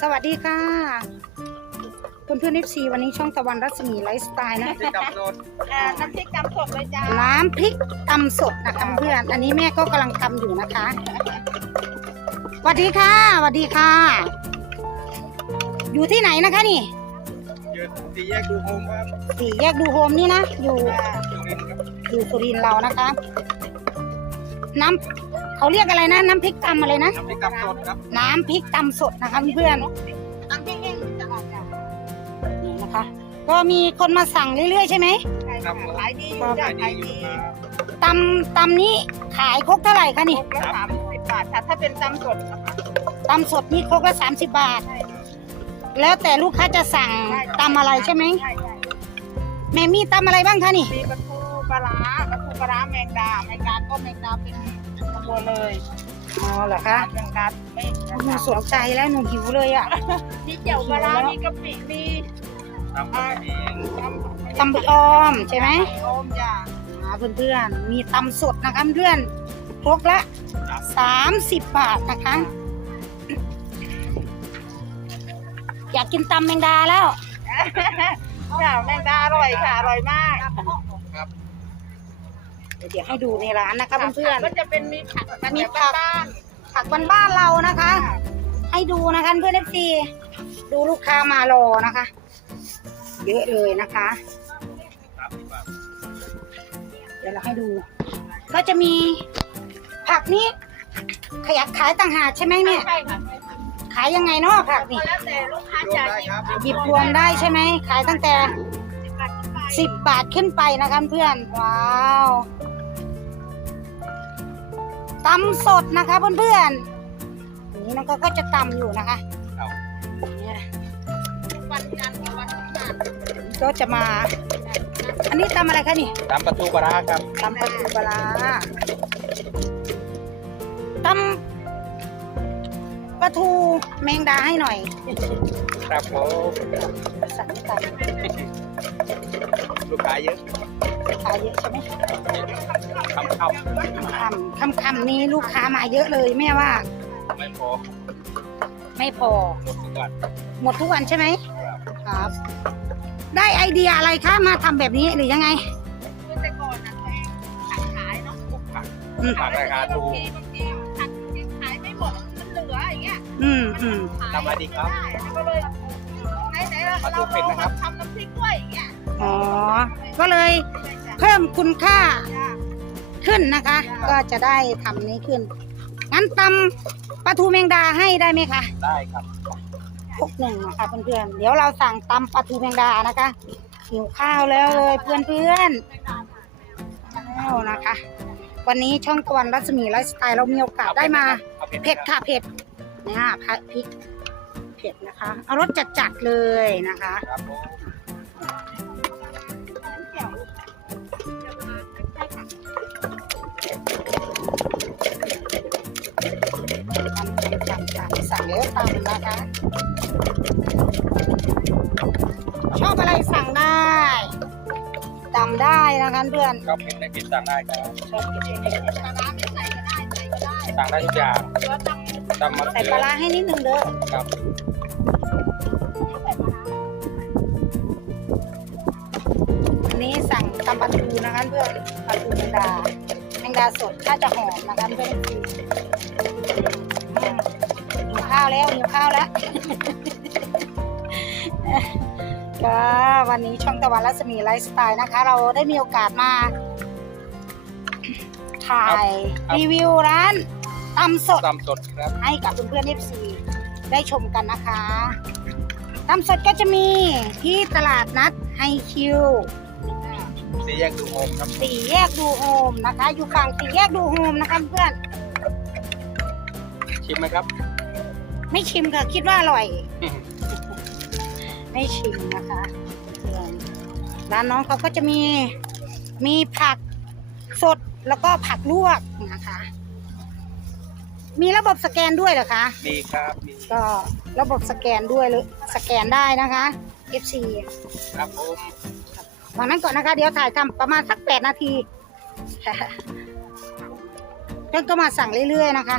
สวัสดีค่ะเพื่อนเพื่อนซีวันนี้ช่องตะวันรัศมีไลฟ์สไตล์นะน้ำพริกตำสดเลยจ้าน้ำพริกตำสดนะคะเพื่อนอันนี้แม่ก็กำลังทำอยู่นะคะสวัสดีค่ะสวัสดีค่ะ อยู่ที่ไหนนะคะ นี่่สี่แยกดูโฮมครับสี่แยกดูโฮมนี่นะ อยู่อยู่สุรินทร์เรานะคะ น้ำขาเรียกอะไรนะ น้ำพริกตำอะไรนะน้ำพริกตำสดครับน้ำพริกตำสดนะคะ เพื่อนนะคะก็มีคนมาสั่งเรื่อยๆใช่ไหมขายดีขายดีตำตำนี้ขายครกเท่าไหร่คะนี่สามสิบบาทถ้าเป็นตำสดนะคะตำสดนี่ครกละสามสิบบาท แล้วแต่ลูกค้าจะสั่งตำอะไรใช่ไหมแม่มีตำอะไรบ้างคะนี่มีปลาทูปลาร้าทูปลาแมงดาแมงดาก็แมงดาเป็นตัวเลยเอ๋อเหรอคะยังกัดไม่หนูสนใจแล้วหนูหิวเลยอ่ะนี่เจียวมลาร้ามีกะปิ มีตำบผักอมใช่ไหมอมจ้าเพื่อนเพื่อน มีตำสดนะคะเพื่อนครบละสามสิบบาทนะคะ อยากกินตำแมงดาแล้วแมงดาอร่อยค่ะอร่อยมากเดี๋ยวให้ดูในร้านนะคะเพื่อนก็จะเป็นมีผักมีผักบ้าน ผักบ้านบ้านเรานะคะ ให้ดูนะคะเพื่อนเอฟซีดูลูกค้ามารอนะคะ เยอะเลยนะคะเดี๋ยวเราให้ดู ก็จะมีผักนี้ ขยับขายต่างหากใช่ไหมเนี่ยขายยังไงเนาะผักนี่หยิบรวมได้ใช่ไหม ขายตั้งแต่สิบบาทขึ้นไปนะคะเพื่อน ว้าวตำสดนะคะเพื่อนเพื่อนนี่นะก็จะตำอยู่นะคะวันวันนทรก็จะมา อันนี้ตำอะไรคะนี่ ตำปลาตูปลาครับ ตำปลาตูปลาตำปลาทูแมงดาให้หน่อย ครับผมลูกค้าเยอะเยอะใช่ไหมคำคำคำคำนี้ลูกค้ามาเยอะเลยแม่ว่า ไม่พอ ไม่พอหมดทุกวันใช่ไหม ครับ ได้ไอเดียอะไรคะมาทำแบบนี้หรือยังไงคอแต่ก่อนอะแพงขายเนาะผักผักราคาคูกบางทีบางทีผักจริงขายไม่หมดมันเหลืออย่างเงี้ยอืมอืมทำมาดีครับก็เลยไหนไหนเราลองมาทำน้ำพริกกล้วยอย่างเงี้ยอ๋อ ก็เลยเพิ่มคุณค่าขึ้นนะคะ ก็จะได้ทำนี้ขึ้น งั้นตำปลาทูแมงดาให้ได้ไหมคะ ได้ครับพวกหนึ่งนะคะเพื่อนๆ เดี๋ยวเราสั่งตำปลาทูแมงดานะคะหิวข้าวแล้วเลยเพื่อนๆเพื่อนนะคะ วันนี้ช่องตะวันรัศมีไลฟ์สไตล์ เรามีโอกาสได้มาเผ็ดค่ะเผ็ดนะคะพริกเผ็ดนะคะเอารสจัดๆเลยนะคะสั่งเนื้ตำนะคะชอบอะไรสั่งได้ตำได้นะคะเพื่อนชอเป็นไหนกินสั่งได้ครับชอบกินที่ไหนกาได้ใส่ก็ได้ใส่ก็ได้ สั่งได้ทุกอย่างตำใส่ปลาให้นิดนึงเด้อครับนี่สั่งตำปลาทูนะคะเพื่อน ปลาทูแมงดาแมงดาสดถ้าจะหอมนะคะเพื่อนข้าวแล้วเดวข้าวแล้วก็วันนี้ช่องตะวันรัศมีไลฟ์สไตล์นะคะ เราได้มีโอกาสมาถ่ายรีวิวร้านตำสดให้กับเพื่อนๆเอฟซีได้ชมกันนะคะตำสดก็จะมีที่ตลาดนัดไฮคิวสี่แยกดูโฮมครับสี่แยกดูโฮมนะคะ อยู่ฝั่งสี่แยกดูโฮมนะคะเพื่อนชิมไหมครับไม่ชิมค่ะคิดว่าอร่อย ไม่ชิมนะคะ ร้านน้องเขาก็จะมีมีผักสดแล้วก็ผักลวกนะคะ มีระบบสแกนด้วยเหรอคะ มีครับก็ระบบสแกนด้วยเลยสแกนได้นะคะเอฟซีครับผมวอนนั้นก่อนนะคะ เดี๋ยวถ่ายทำประมาณสักแปดนาทีเพื่อนก็มาสั่งเรื่อยๆนะคะ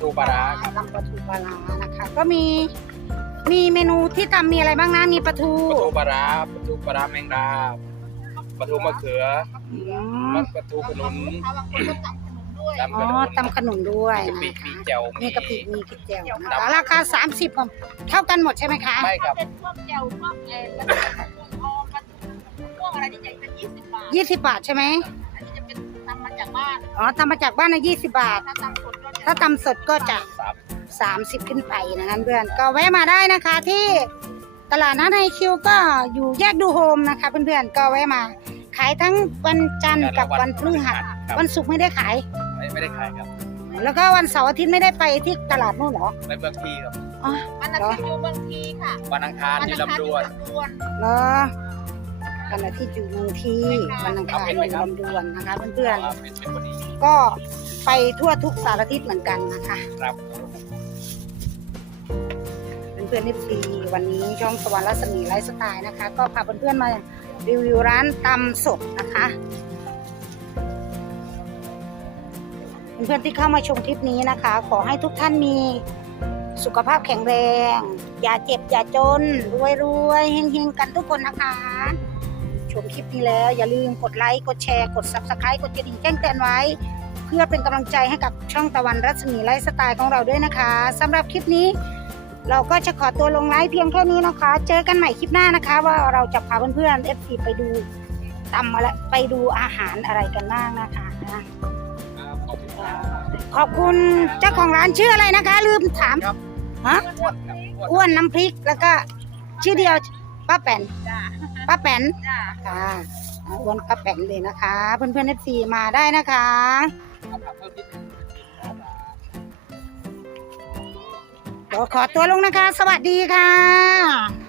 ทูปลาร้ลำปลาทูปลาร้านะคะก็มีมีเมนูที่ตามมีอะไรบ้างนะ มีปลาทูปลาทูปลาร้ปลาทูปลาแมงดาปลาทูมะเขือปลาทูขนุนตำขนุนด้วยตำขนมีกะปิมีแจ่วมีกะปิมีกิแจแล้วราคาสามสิบเท่ากันหมดใช่ไหมคะไม่ครับเปป็นนพพพพววววววกกกกกแแ้หทออละะไรี่จยี่สิบบาทยี่สิบบาทใช่ไหมป็นตำมาจากบ้านอ๋อทำมาจากบ้านนะยี่สิบบาทถ้าตำสดด้ถ้าตำสดก็จะ 30 ขึ้นไปนะคะเพื่อนก็แวะมาได้นะคะ ที่ตลาดนัดไอคิวก็อยู่แยกดูโฮมนะคะเพื่อนๆก็แวะมา ขายทั้งวันจันทร์กับวันพฤหัสวันศุกร์ไม่ได้ขายไม่ได้ขายครับแล้วก็วันเสาร์อาทิตย์ไม่ได้ไปที่ตลาดนู่นหรอไปเมงทีครับออ๋วันอาทิตย์อยู่เมงทีค่ะวันอังคารที่ลำดวนเนาะวันอาทิตย์อยู่เมงทีวันอังคารที่ลำดวนนะคะเพื่อนๆก็ไปทั่วทุกสารทิศเหมือนกันนะคะครับเพื่อนๆนี่ปีวันนี้ช่องสวรรค์รัศมีไลฟ์สไตล์นะคะ ก็พาเพื่อนๆมารีวิวร้านตำสดนะคะ เพื่อนที่เข้ามาชมคลิปนี้นะคะ ขอให้ทุกท่านมีสุขภาพแข็งแรง อย่าเจ็บอย่าจนรวยรวยเฮงเฮงกันทุกคนนะคะ ชมคลิปนี้แล้ว อย่าลืมกดไลค์กดแชร์กดซับสไครต์กดกระดิ่งแจ้งเตือนไว้เพื่อเป็นกําลังใจให้กับช่องตะวันรัศมีไลฟ์สไตล์ของเราด้วยนะคะ สําหรับคลิปนี้เราก็จะขอตัวลงไลฟ์เพียงแค่นี้นะคะ เจอกันใหม่คลิปหน้านะคะว่าเราจะพาเพื่อนๆเอฟซีไปดูตำมาแล้ไปดูอาหารอะไรกันบ้างนะคะขอบขอบคุณเจ้าของร้านชื่ออะไรนะคะลืมถามฮะอ้วนน้ำพริกแล้วก็ชื่อเดียวป้าแป๋นป้าแป๋นค่ะวนกระแป่นเลยนะคะ เพื่อนเพื่อนเอฟซีมาได้นะคะ ขอตัวลงนะคะ สวัสดีค่ะ